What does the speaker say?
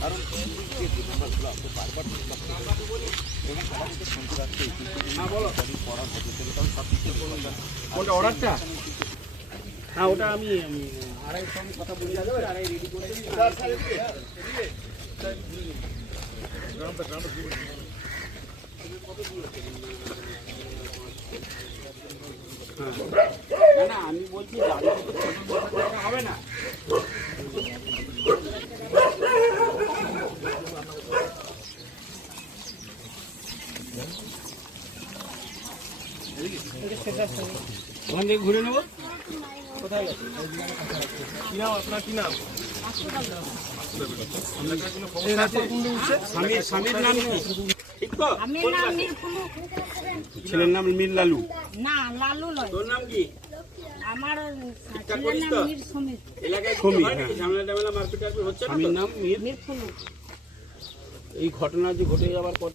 কারণ বারবার এবং সবাইকে শুনতে পাচ্ছি পড়ার ভবিষ্যতে কারণ সব কিছু কোনটা অর্ডারটা? হ্যাঁ ওটা আমি আড়াই সঙ্গে কথা বলে যাবে, আড়াই রেডি করে দিই। না না আমি বলছি হবে না। ওখান থেকে ঘুরে নেবো। কোথায় কি নাম আপনার? কি নাম? স্বামীর নাম কি? ঠিক তো? ছেলের নাম মির লালু। না লালু নয়। তোর নাম কি? আমার ছেলের নাম মির সমীর। এলাকায় সমীর, ঝামেলা টামেলা মারপিট হচ্ছে না? স্বামীর নাম মির। মির ফুলু। এই ঘটনা যে ঘটে যাওয়ার পর